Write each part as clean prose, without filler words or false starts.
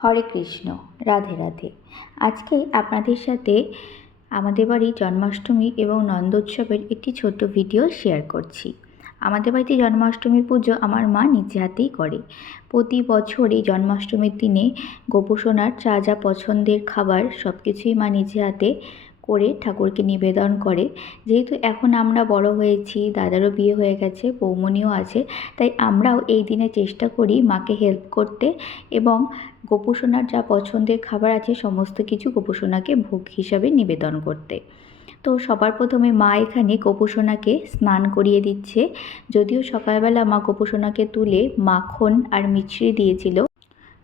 হরে কৃষ্ণ। রাধে রাধে। আজকে আপনাদের সাথে আমাদের বাড়ির জন্মাষ্টমী এবং নন্দোৎসবের একটি ছোট্ট ভিডিও শেয়ার করছি। আমাদের বাড়িতে জন্মাষ্টমীর পুজো আমার মা নিজে হাতেই করে। প্রতি বছর এই জন্মাষ্টমীর দিনে গোপুসোনার যা যা পছন্দের খাবার সব কিছুই মা নিজে হাতে করে ঠাকুরকে নিবেদন করে। যেহেতু এখন আমরা বড় হয়েছি, দাদারও বিয়ে হয়ে গেছে, বৌমনিও আছে, তাই আমরাও এই দিনে চেষ্টা করি মাকে হেল্প করতে এবং গোপুসোনার যা পছন্দের খাবার আছে সমস্ত কিছু গোপুসোনাকে ভোগ হিসাবে নিবেদন করতে। তো সবার প্রথমে মা এখানে গোপুসোনাকে স্নান করিয়ে দিচ্ছে। যদিও সকালবেলা মা গোপুসোনাকে তুলে মাখন আর মিছরি দিয়েছিল,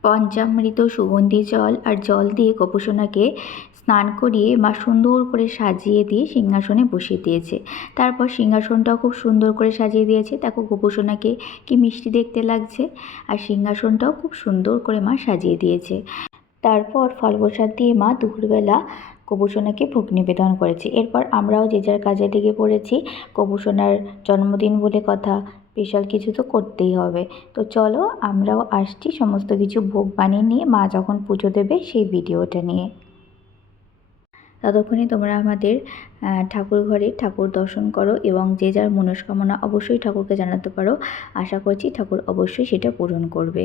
পঞ্চামৃত, সুগন্ধি জল আর জল দিয়ে গোপুসোনাকে স্নান করিয়ে মা সুন্দর করে সাজিয়ে দিয়ে সিংহাসনে বসিয়ে দিয়েছে। তারপর সিংহাসনটাও খুব সুন্দর করে সাজিয়ে দিয়েছে। দেখো গোপুসোনাকে কি মিষ্টি দেখতে লাগছে, আর সিংহাসনটাও খুব সুন্দর করে মা সাজিয়ে দিয়েছে। তারপর ফল প্রসাদ দিয়ে মা দুপুরবেলা গোপুসোনাকে ভোগ নিবেদন করেছে। এরপর আমরাও যে যার কাজে লেগে পড়েছি। গোপুসোনার জন্মদিন বলে কথা, স্পেশাল কিছু তো করতেই হবে। তো চলো আমরাও আসছি সমস্ত কিছু ভোগ বানিয়ে নিয়ে, মা যখন পুজো দেবে সেই ভিডিওটা নিয়ে। ততক্ষণে তোমরা আমাদের ঠাকুর ঘরে ঠাকুর দর্শন করো এবং যে যার মনস্কামনা অবশ্যই ঠাকুরকে জানাতে পারো। আশা করছি ঠাকুর অবশ্যই সেটা পূরণ করবে।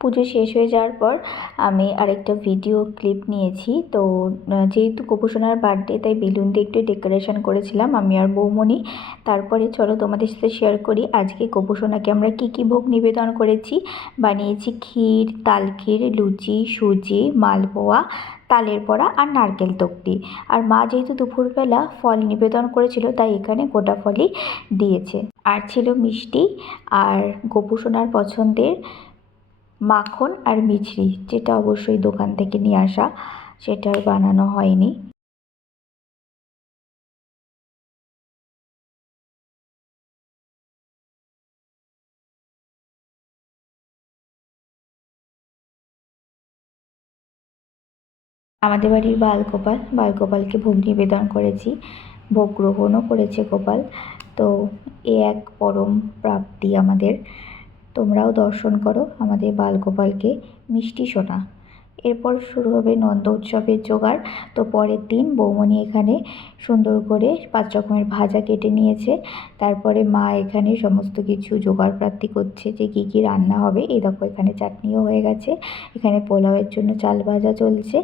পুজো শেষ হয়ে যাওয়ার পর আমি আরেকটা ভিডিও ক্লিপ নিয়েছি। তো যেহেতু গোপুসোনার বার্থডে, তাই বেলুন দিয়ে একটু ডেকোরেশন করেছিলাম আমি আর বৌমনি। তারপরে চলো তোমাদের সাথে শেয়ার করি আজকে গোপুসোনাকে আমরা কি কি ভোগ নিবেদন করেছি। বানিয়েছি ক্ষীর, তালক্ষীর, লুচি, সুজি, মালপোয়া, তালের বড়া আর নারকেল তক্তি। আর মা যেহেতু দুপুরবেলা ফল নিবেদন করেছিল, তাই এখানে গোটা ফলই দিয়েছে। আর ছিল মিষ্টি আর গোপুসোনার পছন্দের মাখন আর মিছরি, যেটা অবশ্যই দোকান থেকে নিয়ে আসা, সেটা আর বানানো হয়নি। আমাদের বাড়ির বালগোপালকে ভোগ নিবেদন করেছি, ভোগ গ্রহণও করেছে গোপাল। তো এ এক পরম প্রাপ্তি আমাদের। তোমরাও দর্শন করো আমাদের বালগোপালকে, মিষ্টি সোনা। এরপর শুরু হবে নন্দ উৎসবের জোগাড়। তো পরের দিন বৌমনি এখানে সুন্দর করে 5 রকমের ভাজা কেটে নিয়েছে। তারপরে মা এখানে সমস্ত কিছু জোগাড় প্রাপ্তি করছে যে কী কী রান্না হবে। এই দেখো এখানে চাটনিও হয়ে গেছে, এখানে পোলাওয়ের জন্য চাল ভাজা চলছে।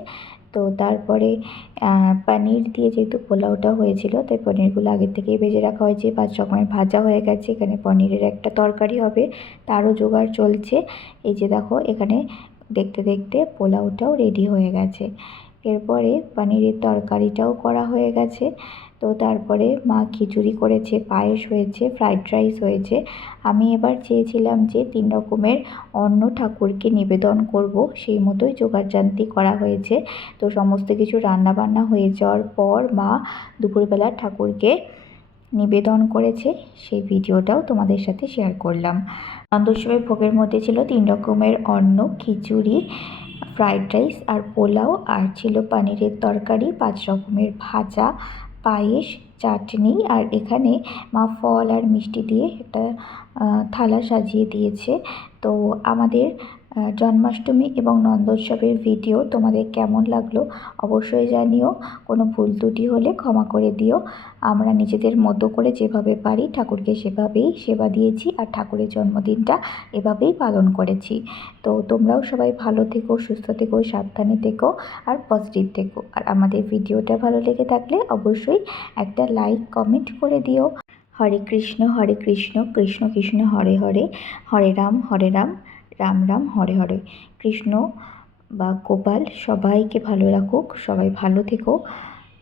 তো তারপরে পনির দিয়ে যেহেতু পোলাওটা হয়েছিল, তাই পনিরগুলো আগের থেকেই ভেজে রাখা হয়েছে। 5 রকমের ভাজা হয়ে গেছে, এখানে পনিরের একটা তরকারি হবে, তারও জোগাড় চলছে। এই যে দেখো এখানে দেখতে দেখতে পোলাওটাও রেডি হয়ে গেছে। এরপরে পনিরের তরকারিটাও করা হয়ে গেছে। তো তারপরে মা খিচুড়ি করেছে, পায়েস হয়েছে, ফ্রাইড রাইস হয়েছে। আমি এবার চেয়েছিলাম যে 3 রকমের অন্ন ঠাকুরকে নিবেদন করব, সেই মতোই জোগাড়জান্তি করা হয়েছে। তো সমস্ত কিছু রান্নাবান্না হয়ে যাওয়ার পর মা দুপুরবেলা ঠাকুরকে নিবেদন করেছে, সেই ভিডিওটাও তোমাদের সাথে শেয়ার করলাম। নন্দোৎসবের ভোগের মধ্যে ছিল 3 রকমের অন্ন, খিচুড়ি, ফ্রাইড রাইস আর পোলাও, আর ছিল পনিরের তরকারি, 5 রকমের ভাজা, পায়েস, চাটনি। আর এখানে মা ফল আর মিষ্টি দিয়ে একটা থালা সাজিয়ে দিয়েছে। তো আমাদের জন্মাষ্টমী এবং নন্দোৎসবের ভিডিও তোমাদের কেমন লাগলো অবশ্যই জানিও। কোনো ভুল ত্রুটি হলে ক্ষমা করে দিও। আমরা নিজেদের মতো করে যেভাবে পারি ঠাকুরকে সেভাবেই সেবা দিয়েছি, আর ঠাকুরের জন্মদিনটা এভাবেই পালন করেছি। তো তোমরাও সবাই ভালো থেকো, সুস্থ থেকো, সাবধানে থেকো আর পজিটিভ থেকো। আর আমাদের ভিডিওটা ভালো লেগে থাকলে অবশ্যই একটা লাইক কমেন্ট করে দিও। হরে কৃষ্ণ কৃষ্ণ কৃষ্ণ হরে হরে, হরে রাম রাম রাম হরে হরে। কৃষ্ণ বা গোপাল সবাইকে ভালো রাখুক, সবাই ভালো থেকো,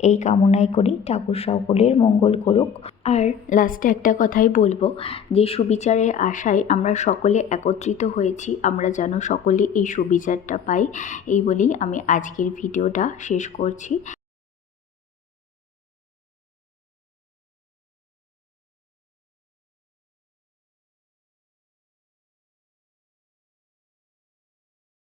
এই কামনাই করি। ঠাকুর সকলের মঙ্গল করুক। আর লাস্টে একটা কথাই বলবো যে সুবিচারের আশায় আমরা সকলে একত্রিত হয়েছি, আমরা যেন সকলে এই সুবিচারটা পাই, এই বলেই আমি আজকের ভিডিওটা শেষ করছি।